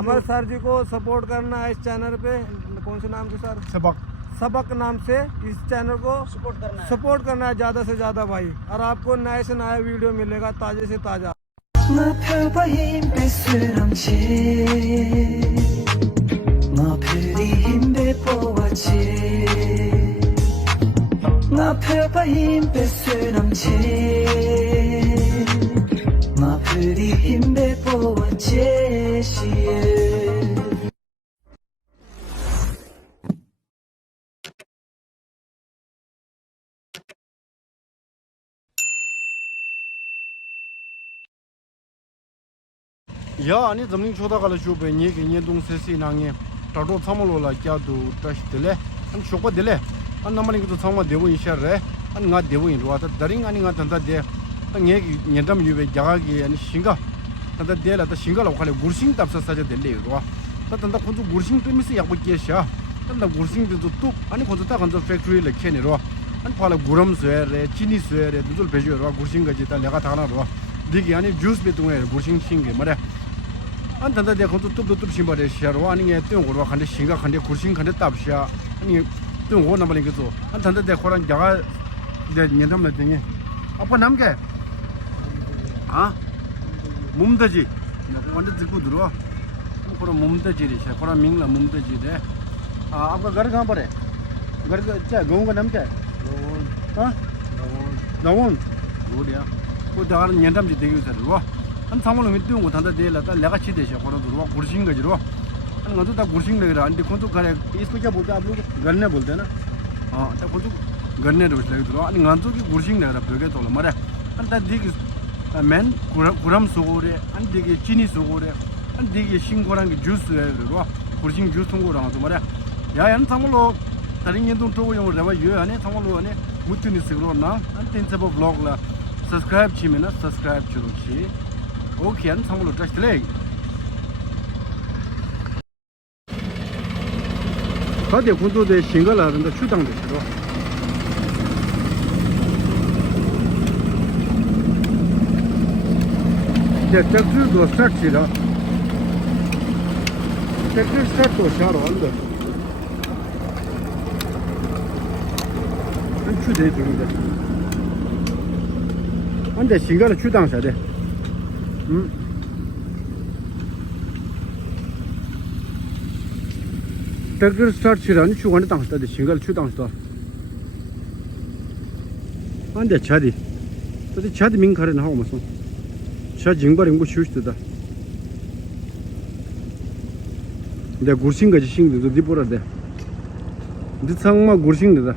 हमारे सर जी को सपोर्ट करना है इस चैनल पे। कौन से नाम से सर? सबक नाम से इस चैनल को सपोर्ट करना है ज़्यादा से ज़्यादा भाई। और आपको नए से नया वीडियो मिलेगा ताज़े से ताज़ा। या 아니 점링 초다가라 주베 니게 니동 세시 나게 따로 참을로라 꺄도 따시들레 안 쇼거들레 안 나만이 그 참마 되고 이샤레 안가 되고 인도와다 다링 아니 가 단다데 녜기 녜담 유베 자가기 아니 싱가 단다 데라다 싱가라 칼레 구르싱 답사사제 될레고 단다 콘주 구르싱 페미스 약고 계셔 단다 구르싱도 뚝 아니 콘주 딱 간저 팩토리 레케네로 안 팔아 구름 쇠레 치니 쇠레 누들 베주로 구르싱 가지 다 내가 다나로 디기 아니 주스 베동에 구르싱 싱게 말해 안 단다 내 건도 뚝뚝 심바래 시야로 아니 게 땡고로 간데 싱가 간데 구르싱 간데 답시야 아니 땡고 나발인 거죠 안 단다 내 코랑 자가 내 년담나 등에 아빠 남게 아 몸다지 완전 듣고 들어와 कोरा मुमताजी रे है कोरा मिंगला मुमताजी रे आपका घर कहां पर है घर का क्या गांव का नाम क्या है हां नवोन गोडिया को दार 년담 जी देगी सर वा हम सामने में तो को थांदा देला ता लगा छी देशा कोरा दुरवा गुरसिंग गजरो अन गतो ता गुरसिंग लग रहा अंडी कोन तो करे इसको क्या बोलते हैं आप लोग गन्ने बोलते हैं ना हां ता कोन तो गन्ने रोज लग दुरवा अन गंतो की गुरसिंग लग रहा बेगे तो मरे अन ता दिग मेन कुरम सोगोरे अन दिग चीनी सोगोरे दि기 싱고랑 주스로 구르싱 주스 통고랑 또 말이야 야연 상물로 다른 년동 도고 용을 내가 요 안에 상물로 안에 무튼이 쓰고 나 안텐서버 블로그라 subscribe 치면은 subscribe 주로치 오케이 안 상물로 다시 들래 가대 군도대 싱글라는데 추당됐어 이제 짝주도 스타트라 ट्रैक्टर स्टार्ट तो शार अंदर अंचु दे दूंगा अंदर सिंगल 추당 사 돼. Tractor start 치라니 추관에 당다 돼 single 추당 사. 안돼 차디. 근데 차디 민카는 하고 무슨 차 징바링 뭐 쉬우시다. 내 구르싱 가지 싱도 디보라데 디상마 구르싱다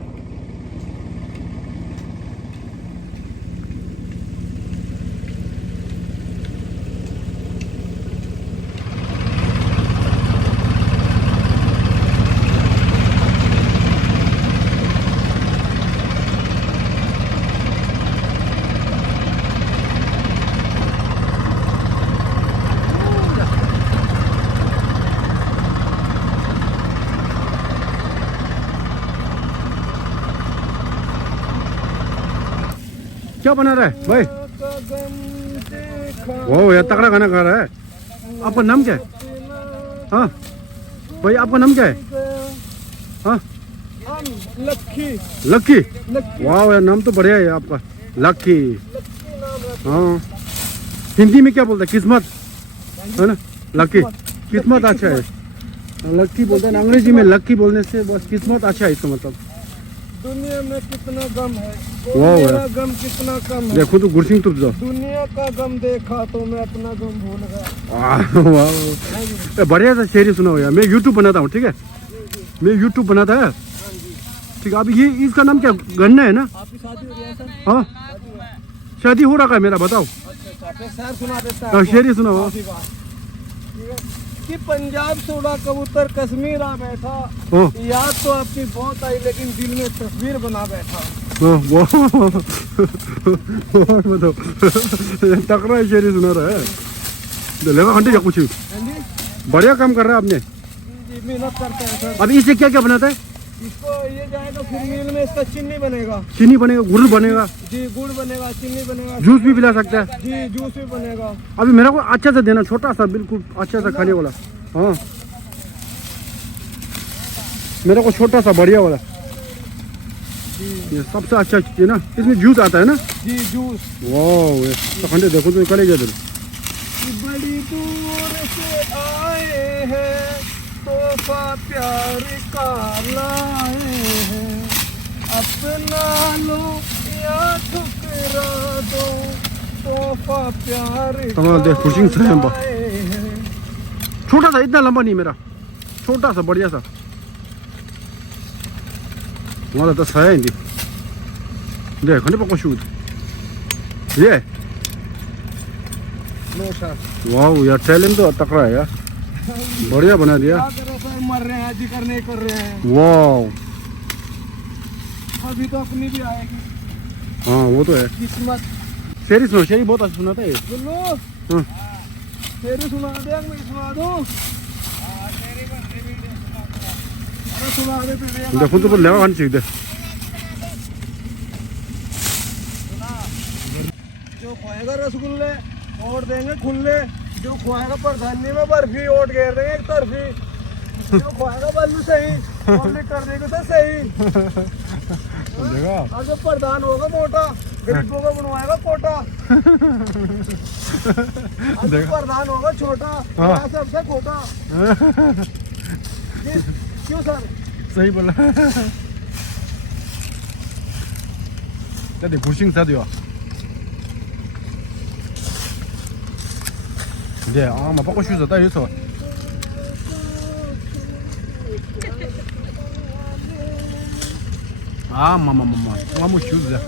क्या बना रहा है भाई वो यार तगड़ा गाना गा रहा है आपका नाम क्या है हाँ भाई आपका नाम क्या है हाँ लक्की लक्की वाह यार नाम तो बढ़िया है आपका लक्की हाँ हिंदी में क्या बोलता है किस्मत है ना लक्की किस्मत अच्छा है लक्की बोलते हैं अंग्रेजी में लक्की बोलने से बस किस्मत अच्छा है इसका मतलब दुनिया में कितना गम है वाह मेरा गम कितना कम है देखो तो गुरसिंह तुम जाओ दुनिया का गम देखा तो मैं अपना गम भूल गया वाह बढ़िया सा शेर सुनाओ यार मैं YouTube बनाता हूँ ठीक है मैं YouTube बनाता है ठीक है अभी ये इसका नाम क्या गन्ना है ना आपकी शादी हो रही है सर हाँ शादी हो रहा है मेरा बताओ अच्छा सर सुना देता हाँ शेर ही सुनाओ कि पंजाब से उड़ा कबूतर कश्मीर आ बैठा याद तो आपकी बहुत आई लेकिन दिल में तस्वीर बना बैठा बताओ तकड़ा शेर सुना रहा है लगा घंटे जा कुछ बढ़िया काम कर रहा है आपने मेहनत करते हैं सर अब इससे क्या क्या बनाता है इसको ये जाएगा फिर मिल में इसका चीनी बनेगा गुड़ बनेगा जी गुड़ बनेगा चीनी बनेगा जूस भी पिला सकता है जी जूस भी बनेगा अभी मेरा को अच्छा सा देना छोटा सा बिल्कुल अच्छा सा खाने वाला हाँ मेरे को छोटा सा बढ़िया वाला ये सबसे अच्छा है ना, इसमें जूस आता है ना। जी जूस। वाह तो खंडे देखो तो कलेजा इधर। बड़ी दूर से आए हैं तोहफा प्यार का लाए हैं, अपना लो या ठुकरा दो तोहफा प्यार तमाम देख खुशिंग से लंबा, लाए हैं। छोटा सा, इतना लंबा नहीं मेरा, छोटा सा बढ़िया सा वाला तो साया इंदी देख खंडे पको शूट ये। लो सर। वाह यार टैलेंट तो तकड़ा है यार, बढ़िया बना दिया। क्या करें सर, मर रहे हैं, जिक्र नहीं कर रहे हैं। वाह अभी तो अपनी भी आएगी हाँ वो तो है। किस्मत। शेरी सुनो, शेरी बहुत अच्छा सुनाता है ये। बोलो हाँ तेरे सुना दे, मैं सुना दूं। अरे सुना दे फिर। देखो तो लेवा खानी चाहिए। जो खोएगा रसगुल्ले और देंगे खुले, जो खोएगा प्रधानी में बर्फी और घेर देंगे एक तरफी, जो खोएगा बल्लू सही पब्लिक कर देगी तो सही। और जो प्रधान होगा मोटा, गरीबों का बनवाएगा कोटा। और जो प्रधान होगा छोटा, यहाँ सबसे खोटा। क्यों सर? सही बोला। खुशिंग सा दियो 네, 아, 막 바꿔 주셨다 해서. 아, 마마, 아무 주자.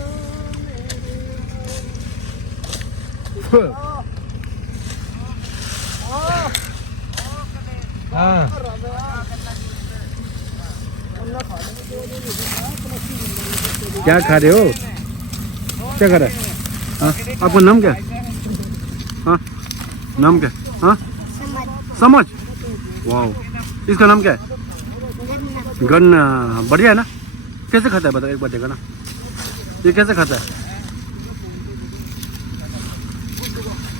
아. क्या खा रहे हो? क्या खा रहे? हाँ, आपका नाम क्या? हाँ, नाम क्या? हाँ, समझ। वाह, इसका नाम क्या है? गन्ना। बढ़िया है ना? कैसे खाता है बता, एक बार देखा ना, ये कैसे खाता है?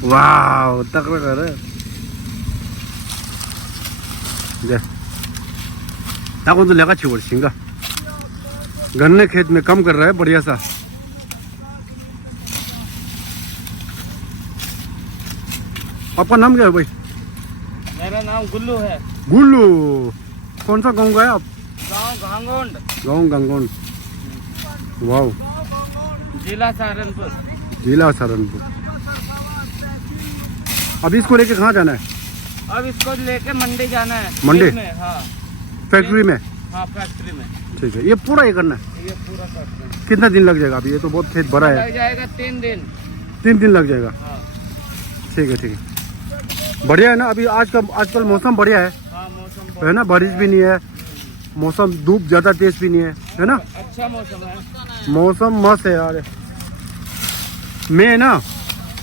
वाह, तगड़ा कर रहा है। दे, ताकि तो लगा छिड़ सिंगा। गन्ने खेत में काम कर रहा है बढ़िया सा। आपका नाम क्या है भाई? मेरा नाम गुल्लू है। गुल्लू। कौन सा गांव का है आप? गांव गांगोंड। गांव गंगोंड। वाह, जिला सहारनपुर। जिला सहारनपुर। अब इसको लेके कहाँ जाना है? अब इसको लेके मंडी जाना है। मंडी में? हाँ, फैक्ट्री में। हाँ फैक्ट्री में। ठीक है, ये पूरा ये करना है। ये पूरा करते हैं। कितना दिन लग जाएगा? अभी ये तो बहुत खेत बड़ा है। लग जाएगा 3 दिन। 3 दिन लग जाएगा। हाँ, ठीक है, ठीक है, बढ़िया है ना। अभी आजकल मौसम बढ़िया है, हाँ मौसम है ना? बारिश भी नहीं है, मौसम धूप ज़्यादा तेज भी नहीं है ना? अच्छा मौसम है। मौसम मस्त है यार। मैं ना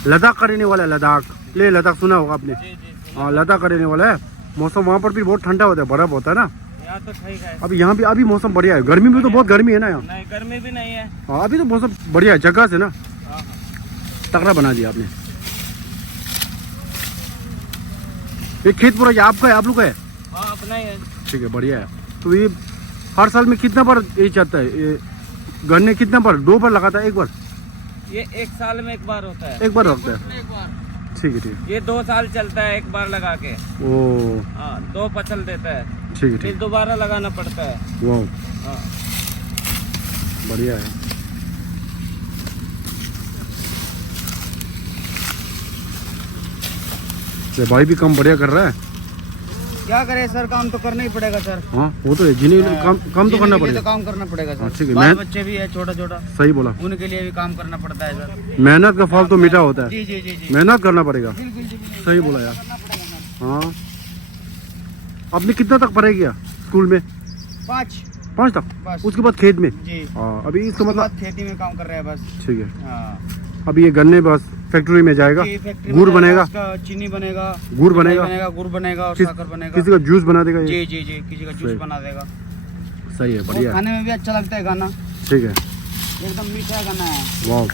लद्दाख का रहने वाला है। लद्दाख, ले लद्दाख सुना होगा आपने? जी जी जी। हाँ, लद्दाख का रहने वाला है। मौसम वहाँ पर भी बहुत ठंडा होता है, बर्फ होता है ना। यहाँ तो ठीक है। अभी यहाँ भी अभी मौसम बढ़िया है। गर्मी में तो बहुत गर्मी है ना यहाँ। नहीं, गर्मी भी नहीं है। हाँ, अभी तो मौसम बढ़िया है, जगह से ना हाँ हाँ। तगड़ा बना दिया आपने। ये खेत पूरा ये आपका है, आप लोग का है? हाँ अपना ही है। ठीक है, बढ़िया है। तो ये हर साल में कितना बार ये चाहता है? ये गन्ने कितना बार? 2 बार लगाता है? 1 बार? ये 1 साल में 1 बार होता है। 1 बार रखता है। एक बार। ठीक है, ठीक है। ये 2 साल चलता है 1 बार लगा के। ओ, हाँ, 2 फसल देता है। ठीक है, फिर ठीक दोबारा लगाना पड़ता है। है। वाह, हाँ। बढ़िया है। ये भाई भी काम बढ़िया कर रहा है। क्या करे सर, काम तो करना ही पड़ेगा सर। हाँ, वो तो है, जिन्हें काम तो करना जीने के लिए पड़ेगा। तो काम करना पड़ेगा हाँ, सर। ठीक है। बाल बच्चे भी है छोटा छोटा, सही बोला। उनके लिए भी काम करना पड़ता है सर। मेहनत का फल तो मीठा होता है। जी जी जी जी। मेहनत करना पड़ेगा। बिल्कुल जी, बिल्कुल। सही बोला यार। करना पड़ेगा सर। हाँ, आपने कितना तक पढ़ाई किया स्कूल में? 5 तक। बस। उसके बाद खेत में? जी। हाँ, अभी इसका मतलब बस खेती में काम कर रहे हैं बस। ठीक है। हाँ। अभी ये गन्ने बस फैक्ट्री में जाएगा, जी, फैक्ट्री में गुड़ जाएगा, बनेगा, उसका चीनी बनेगा, गुड़ बनेगा, गुड़ बनेगा और किस- शक्कर बनेगा। किसी का जूस बना देगा ये। जी जी जी, किसी का सही। जूस बना देगा। सही है, वो बढ़िया है। खाने में भी अच्छा लगता है गाना, ठीक है। एकदम मीठा गाना है। वाह,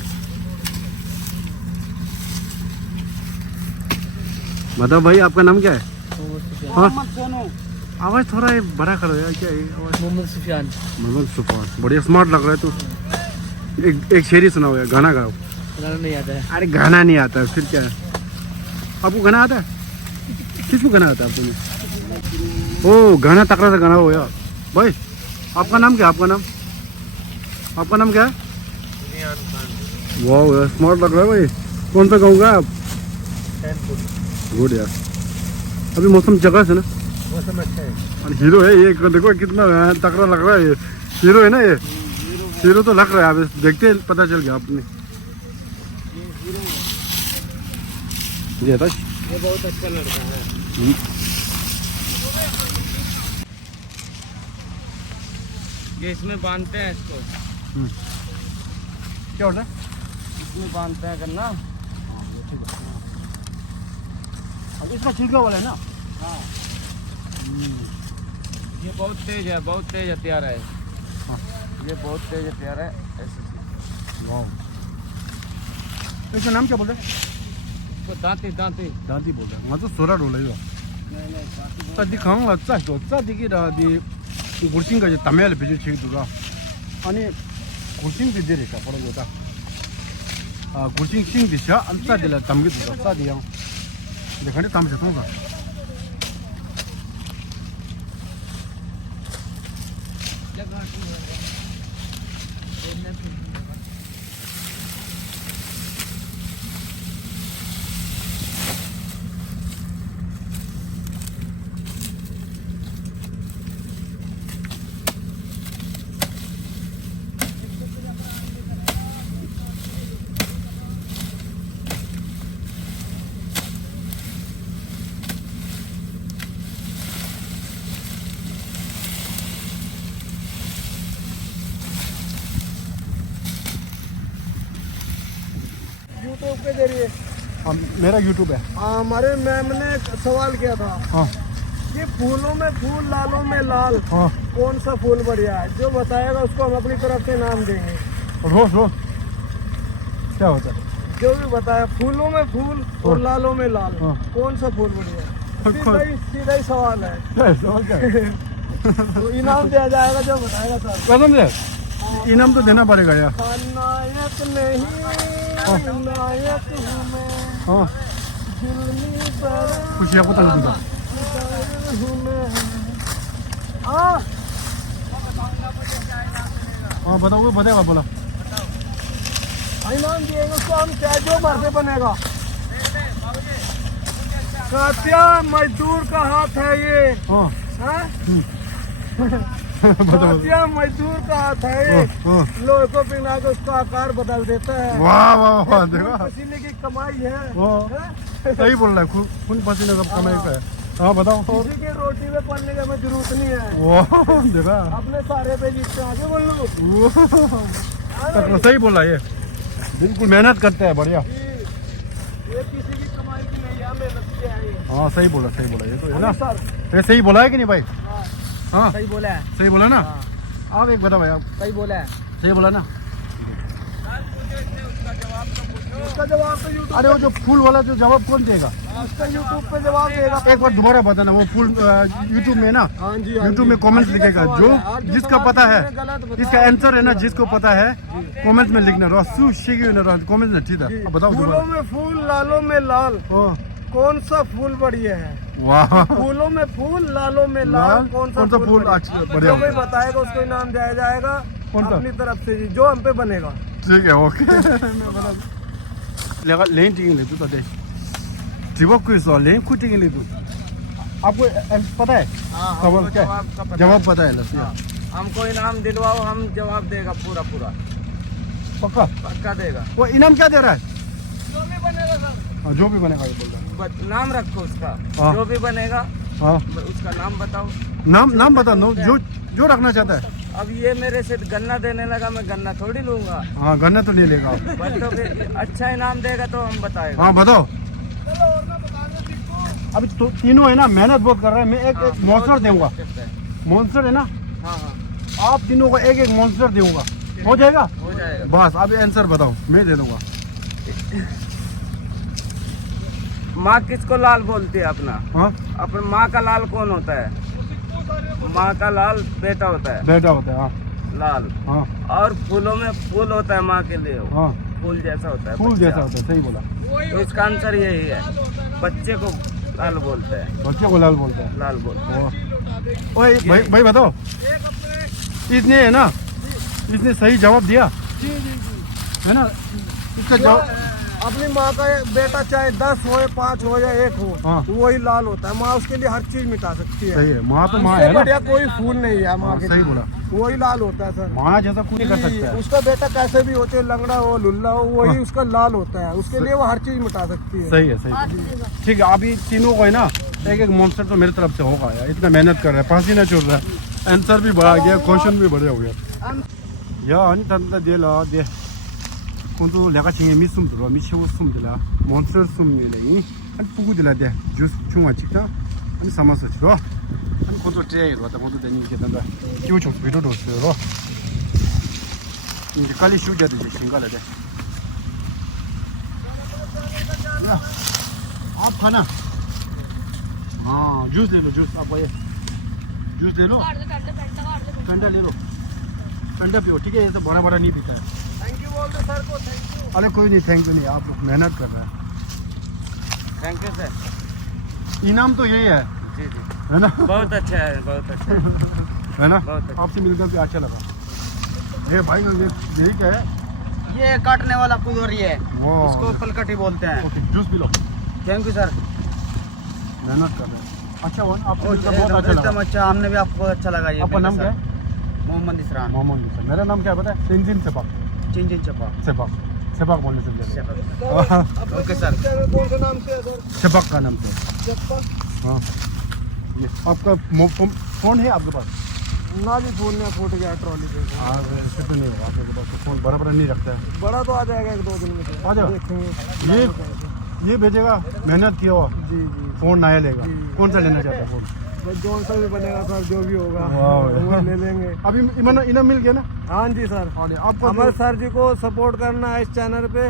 मतलब भाई आपका नाम क्या है? मोहम्मद सोनू। आवाज थोड़ा ये बड़ा करो यार, क्या है आवाज? मोहम्मद सुफियान। मोहम्मद सुफान, बढ़िया स्मार्ट लग रहा है तू। एक शेरी सुनाओ यार, गाना गाओ। गाना नहीं आता है। अरे गाना नहीं आता है फिर क्या है? आपको गाना आता है? किसको गाना आता है आपको? ओ गाना तकड़ा सा गाना हो यार भाई। आपका नाम क्या है? आपका नाम क्या है? वाह यार स्मार्ट लग रहा है भाई। कौन सा गाँव का आप? गुड यार। अभी मौसम जगह से ना, मौसम अच्छा है। और हीरो है ये, देखो कितना तकड़ा लग रहा है ये। हीरो है ना ये? हीरो तो लग रहा है, अब देखते हैं पता चल गया आपने। ये था, ये बहुत अच्छा लड़का है। ये इसमें बांधते हैं इसको, क्या होता है? इसमें बांधते हैं गन्ना। अब इसका छिलका वाला है ना? हाँ। ये बहुत तेज है, बहुत तेज हथियार है। हाँ। ये बहुत तेज हथियार है। ऐसे इसका नाम क्या बोल रहे हैं? इसको दांती दांती दांती बोल रहे हैं, वहाँ तो सोरा डोला है। नहीं दांती ता दिखाऊं ला चा तो चा दिखी रहा दी गुरसिंग का जो तमिल भेजे छिक दूँगा। अने गुरसिंग भी दे रहा है पड़ा होता। गुरसिंग सिंग दिशा अंतर दिला तमगी दूँगा चा दिया। देखने तम से दूँगा। यूट्यूब के जरिए मेरा यूट्यूब है। हमारे मैम ने एक सवाल किया था हाँ कि फूलों में फूल लालों में लाल हाँ। कौन सा फूल बढ़िया है? जो बताएगा उसको हम अपनी तरफ से इनाम देंगे। रोज रोज क्या होता है? जो भी बताया फूलों में फूल और लालों में लाल हाँ। कौन सा फूल बढ़िया है? सीधा ही सवाल है। क्या है सवाल क्या है? तो इनाम दिया जाएगा जो बताएगा सर। कसम से इनाम तो देना पड़ेगा यार। नायक नहीं नायक हूँ मैं, हाँ जुल्मी पर कुछ आपको तंग दूँगा। हूँ मैं। हाँ हाँ बताओ वो बताएगा बोला। इनाम दिएंगे उसको हम, क्या जो मर्दे बनेगा। कातिया मजदूर का हाथ है ये। हाँ हाँ? बताओ। कातिया मजदूर का हाथ है ये। हाँ लोहे को पिघला के उसका आकार बदल देता है। वाह वाह वाह देखा। पसीने की कमाई है। हाँ हाँ? सही बोल रहा है। खून पसीने सब कमाई का है। हाँ बताओ। किसी की रोटी पे पड़ने की हमें जरूरत नहीं है। वाह देखा। अपने सारे पे जीतते आगे बोल लो। सही बोला ये, बिल्कुल मेहनत करते हैं बढ़िया। ये किसी की कमाई की नहीं है, मेहनत की है ये। हाँ सही बोला ये तो है ना। सर ये सही बोला है कि नहीं भाई? हाँ, हाँ सही बोला है। सही बोला ना। हाँ, आप एक बताओ भाई, आप सही बोला है। सही बोला ना। उसका जवाब तो यूट्यूब अरे वो जो फूल वाला जो जवाब कौन देगा? उसका यूट्यूब पे जवाब देगा। एक बार दोबारा बताना। वो फूल यूट्यूब में ना, हाँ जी यूट्यूब में कमेंट्स लिखेगा। जो जिसका पता है इसका आंसर है ना, जिसको पता है कमेंट्स में लिखना। रसू शेगी ना कमेंट्स में ठीक है। अब बताओ फूलों दोबारा। में फूल लालों में लाल हाँ, कौन सा फूल बढ़िया है? वाह फूलों में फूल लालों में लाल, लाल कौन सा फूल अच्छा बढ़िया। जो कोई बताएगा उसको इनाम दिया जाएगा कौन सा? अपनी तरफ से जी, जो हम पे बनेगा। ठीक है ओके। लेगा लेन टिंग ले तू तो दे जीवक को सो लेन को टिंग ले तू। आपको पता है सवाल क्या है? जवाब पता है लसिया। हमको इनाम दिलवाओ, हम जवाब देगा पूरा पूरा, पक्का पक्का देगा। वो इनाम क्या दे रहा है? जो भी बनेगा सर। हाँ, जो भी बनेगा ये बोल रहा नाम रखो उसका। हाँ। जो भी बनेगा है। हाँ उसका नाम बताओ। नाम बता नो जो जो रखना चाहता है। अब ये मेरे से गन्ना देने लगा, मैं गन्ना थोड़ी लूंगा। हाँ गन्ना तो नहीं लेगा। बट तो फिर अच्छा इनाम देगा तो हम बताएगा। हाँ बताओ। चलो और ना बताना जिसको। अभी तो तीनों है ना, मेहनत बहुत कर रहे हैं। मैं एक हाँ, मॉन्स्टर दूंगा। करता है। मॉन्स्टर है ना, हाँ हाँ आप तीनों को एक एक मॉन्स्टर दूंगा। हो जाएगा? हो जाएगा। बस अब आंसर बताओ, मैं दे दूंगा। माँ किसको लाल बोलती है अपना? हाँ अपने माँ का लाल कौन होता है? माँ का लाल बेटा होता है, बेटा होता है। हाँ लाल। हाँ और फूलों में फूल होता है माँ के लिए, हाँ फूल जैसा होता है, फूल बच्चा। जैसा होता है, सही बोला। तो इसका आंसर यही है, बच्चे को लाल बोलते हैं, बच्चे को लाल बोलता है। लाल बोलते हैं। ओए भाई बताओ, इसने है ना, इसने सही जवाब दिया जी जी जी। है ना? इसका जो जवाब अपनी माँ का बेटा चाहे 10 हो, 5 हो या 1 हो, हाँ। वही लाल होता है। माँ उसके लिए हर चीज मिटा सकती है। सही है, माँ तो माँ इससे है ना। बढ़िया कोई फूल नहीं है माँ हाँ, के सही लिए। बोला। वही लाल होता है सर। माँ जैसा कुछ नहीं कर जी, सकता है। उसका बेटा कैसे भी होते, लंगड़ा हो लुल्ला हो, वही हाँ। उसका लाल होता है। उसके लिए वो हर चीज मिटा सकती है। सही है, सही है। ठीक है, अभी तीनों को है ना, एक एक मॉन्स्टर तो मेरी तरफ से होगा यार। इतना मेहनत कर रहा है, पसीना छूट रहा है, आंसर भी बढ़ा गया, क्वेश्चन भी बढ़े हो गया या अनि तंदा देला दे कुंतु लेका चिंगे मिसुम 들어 미치고 숨들라 몬스터 숨이래 한 부구들라 돼 주스 중화 찍다 아니 사마서 지로 아니 कुंतु 제로 왔다 कुंतु 되니 이게 단다 기우총 비도도 쓰러 이제 빨리 슈게도 이제 신가래 돼 야, आप खाना हाँ जूस ले लो जूस आप ये जूस ले लो ठंडा ले लो ठंडा पियो ठीक है ये तो बड़ा बड़ा नहीं पीता है थैंक यू बोल दो सर को। Thank you. अरे कोई नहीं थैंक यू नहीं आप लोग मेहनत कर रहे हैं थैंक यू सर। इनाम तो यही है जी जी, है ना बहुत अच्छा है, बहुत अच्छा है। है ना बहुत अच्छा। आपसे मिलकर भी अच्छा लगा ये भाई ये यही क्या है ये काटने वाला कुदोरी है, वो इसको पलकटी बोलते हैं। Okay juice P low thank you sir. मेहनत कर रहे हैं अच्छा हुआ आपको मिलकर बहुत अच्छा एकदम लगा अच्छा, हमने भी आपको अच्छा लगा। ये आपका नाम क्या है मोहम्मद इसरान। मोहम्मद निसा मेरा नाम क्या है पता है तेंजिन सेपाक चिंजिन चपा। सेपाक सेपाक बोलने से मिलेगा अपने ओके सर। चैनल कौन से नाम से है सर? सेपाक का नाम से चप्पा हाँ ये आपका फोन है आपके पास ना जी, फोन में फूट गया ट्रॉली पे। हाँ वैसे तो नहीं होगा आपके पास तो फोन बराबर नहीं रखता है बड़ा तो आ जाएगा 1-2 दिन में। आ जाओ। देखेंगे। ये भेजेगा मेहनत किया हुआ जी जी। फोन नया लेगा जी। कौन सा लेना चाहता है फोन बस जो सा भी बनेगा सर, जो भी होगा वाह। वो ले लेंगे। अभी इनाम मिल गया ना हाँ जी सर। आपको हमारे सर जी को सपोर्ट करना है इस चैनल पे।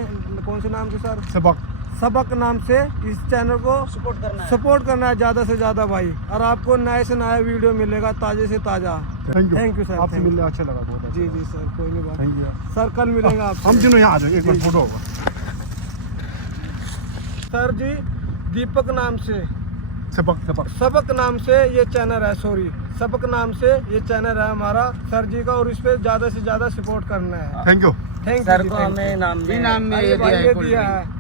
कौन से नाम से सर? सबक सबक नाम से इस चैनल को सपोर्ट करना है ज़्यादा से ज़्यादा भाई। और आपको नए से नया वीडियो मिलेगा, ताज़े से ताज़ा। Thank you sir. आपसे thank you। मिलने अच्छा लगा बहुत जी जी सर, कोई नहीं बात। थैंक यू सर कल मिलेंगे आप। हम तीनों यहाँ आ जाओ एक बार फोटो होगा सर जी दीपक नाम से, सबक सबक नाम से ये चैनल है, सॉरी सबक नाम से ये चैनल है हमारा सर जी का। और इस पे ज़्यादा से ज़्यादा सपोर्ट करना है। Thank you thank sir you. को हमें इनाम में अरे भाई ये दिया है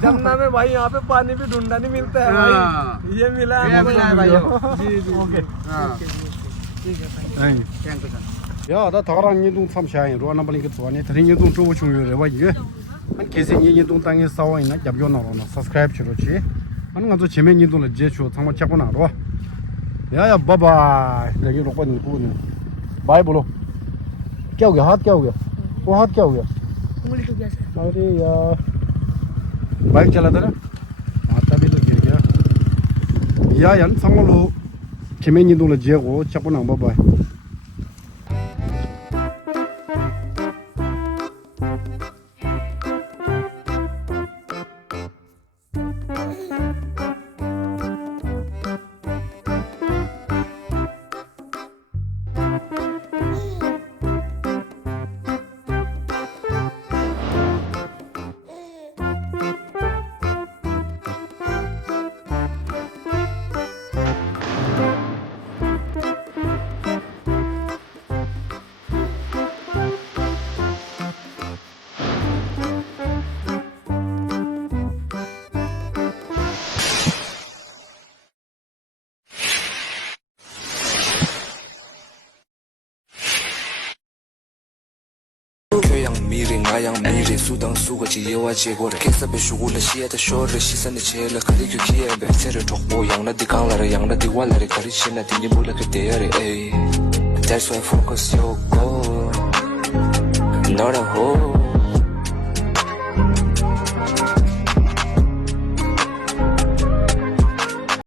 जमुना में भाई। यहाँ पे पानी भी ढूंढना नहीं मिलता है हाँ। भाई। ये मिला है ये हमको। मिला है भाई। जी जी ओके ठीक है। Thank you thank you sir. 야, 나 다가랑 인동 참 샤이 로나 벌링 그 좋아네. 다른 인동 좀 중요해 봐 이게. 한 계속 인동 땅에 싸워 있나? 잡요 나오나. subscribe 치로지. 하는 것도 재밌는 인동을 제초 정말 잡고 나와. 야야 바이바이. 여기 로건 구는. Bye बोलो. क्या हो गया? हाथ क्या हो गया? वो हाथ क्या हो गया? उंगली टूट गया सर। अरे यार. बाइक चला था ना? हाथ भी तो गिर गया. या यार 상물로 재밌는 인동을 제고 잡고 나와 바이바이. 교양 미래 나양 미래 수당 수가 지혜와 제고를 객사배 슈굴라 시에다 쇼를 시선이 제일 가리켜 기에베 세를 족보 양나디 강라라 양나디 wal라리 가리치나 디니 몰라 그때야리 에이 That's why focus your goal 너라 호